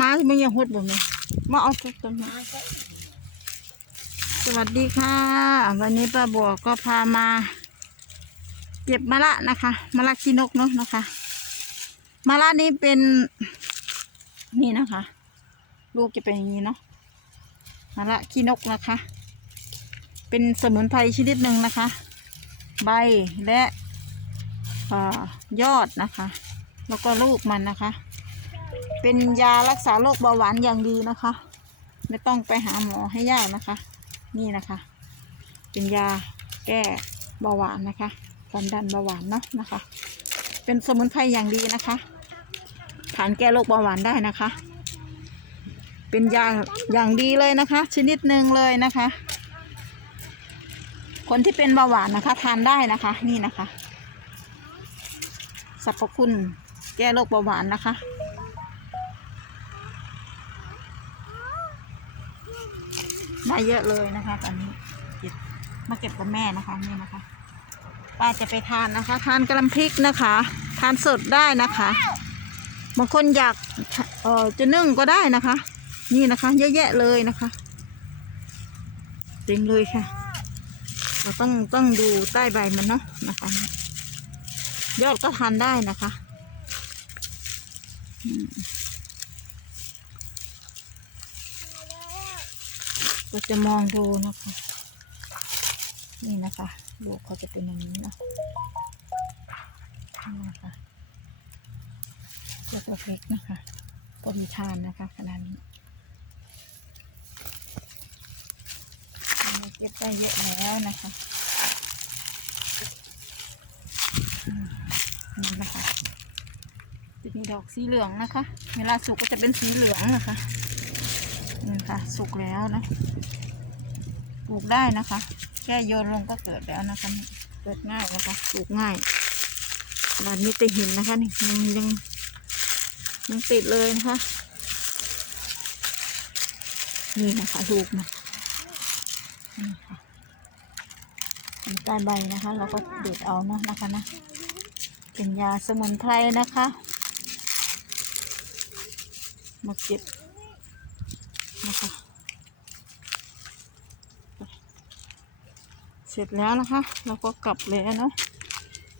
มาที่ยังหดบ่แม่มาเอาทุกต้นม้สวัสดีค่ะ วันนี้ป้าบัวก็พามา เก็บมะละนะคะมะละขี้นกเนาะนะคะมะละนี้เป็นนี่นะคะ ลูกจะเป็นอย่างนี้เนาะมะละขี้นกนะคะ เป็นสมุนไพรชนิดหนึ่งนะคะ ใบและอยอดนะคะ แล้วก็ลูกมันนะคะ เป็นยารักษาโรคเบาหวานอย่างดีนะคะ ไม่ต้องไปหาหมอให้ยากนะคะ นี่นะคะ เป็นยาแก้เบาหวานนะคะความดันเบาหวานเนาะนะคะ เป็นสมุนไพรอย่างดีนะคะทานแก้โรคเบาหวานได้นะคะ เป็นยาอย่างดีเลยนะคะ ชนิดหนึ่งเลยนะคะ คนที่เป็นเบาหวานนะคะ ทานได้นะคะนี่นะคะสรรพคุณแก้โรคเบาหวานนะคะ ได้เยอะเลยนะคะ ตอนนี้เก็บมาเก็บกับแม่นะคะนี่นะคะป้าจะไปทานนะคะ ทานกระลำพริกนะคะ ทานสดได้นะคะบางคนอยากเออจะนึ่งก็ได้นะคะ นี่นะคะ เยอะแยะเลยนะคะเต็มเลยค่ะ เราต้องต้องดูใต้ใบมันเนาะนะคะ ยอดก็ทานได้นะคะ อืมก็จะมองดูนะคะ นี่นะคะลูกเขาจะเป็นอย่างนี้เนาะนี่นะคะลูกเล็กนะคะก็มีทานนะคะขนาดนี้นเก็บได้เยอะแล้วนะคะนี่นะคะจะมีดอกสีเหลืองนะคะ เวลาสุกก็จะเป็นสีเหลืองนะคะ นี่ค่ะ สุกแล้วนะปลูกได้นะคะ แค่โยนลงก็เกิดแล้วนะคะ เกิดง่ายนะคะปลูกง่ายด้านนี้แต่หินนะคะนี่ยังยังยังติดเลยนะคะนี่นะคะลูกมันนี่ค่ะใต้ใบนะคะ เราก็เด็ดเอาเนาะนะคะนะเป็นยาสมุนไพรนะคะมาเก็บนะคะ เสร็จแล้วนะคะ เราก็กลับเลยนะ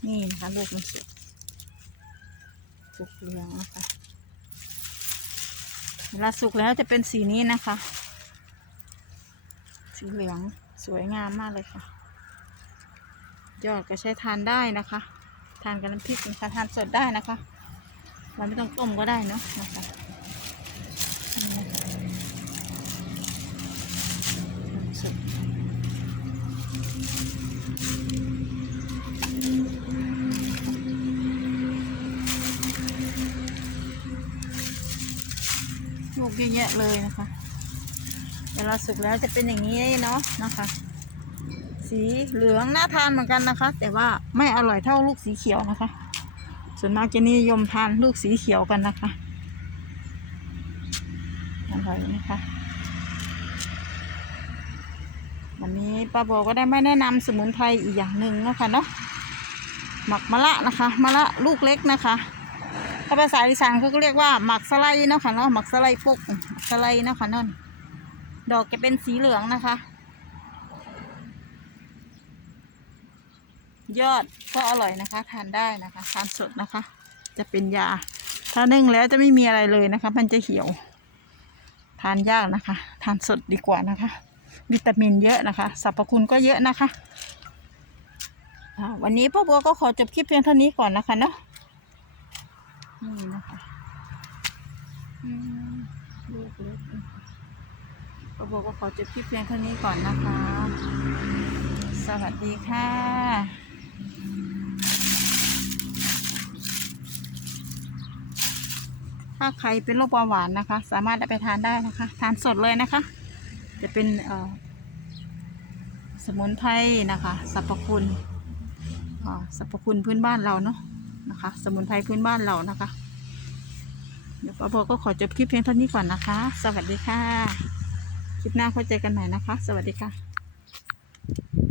นี่นะคะลูกมันสุกสุกเหลืองนะคะเวลาสุกแล้วจะเป็นสีนี้นะคะ สีเหลืองสวยงามมากเลยค่ะ ยอดก็ใช้ทานได้นะคะ ทานกับน้ำพริกนะคะทานสดได้นะคะ เราไม่ต้องต้มก็ได้เนาะนะคะนี่นะคะสด ลูกเยอะแยะเลยนะคะ เวลาสุกแล้วจะเป็นอย่างนี้เนาะนะคะ สีเหลืองน่าทานเหมือนกันนะคะ แต่ว่าไม่อร่อยเท่าลูกสีเขียวนะคะ ส่วนมากจะนิยมทานลูกสีเขียวกันนะคะอร่อยนะคะวันนี้ป้าโบก็ได้ไม่แนะนำสมุนไพรอีกอย่างหนึ่งนะคะเนาะหมักมะละนะคะมะละลูกเล็กนะคะ ถ้าภาษาอีสานเขาก็เรียกว่าหมักสไลด์เนาะค่ะเนาะหมักสไลด์ปุกสไลด์เนาะค่ะนั่นดอกจะเป็นสีเหลืองนะคะ ยอดก็อร่อยนะคะ ทานได้นะคะทานสดนะคะ จะเป็นยา ถ้านึ่งแล้วจะไม่มีอะไรเลยนะคะ มันจะเหี่ยว ทานยากนะคะ ทานสดดีกว่านะคะ วิตามินเยอะนะคะสรรพคุณก็เยอะนะคะวันนี้พ่อบัวก็ขอจบคลิปเพียงเท่านี้ก่อนนะคะเนาะ นี่นะคะอืมลูกเล็กก็บอกว่าขอจบคลิปเพียงเท่านี้ก่อนนะคะ สวัสดีค่ะถ้าใครเป็นโรคเบาหวานนะคะ สามารถไปทานได้นะคะ ทานสดเลยนะคะ จะเป็นสมุนไพรนะคะสรรพคุณสรรพคุณพื้นบ้านเราเนาะ นะคะ สมุนไพรพื้นบ้านเรานะคะ เดี๋ยวป้าโบก็ขอจบคลิปเพียงเท่านี้ก่อนนะคะ สวัสดีค่ะ คลิปหน้าเข้าใจกันใหม่นะคะ สวัสดีค่ะ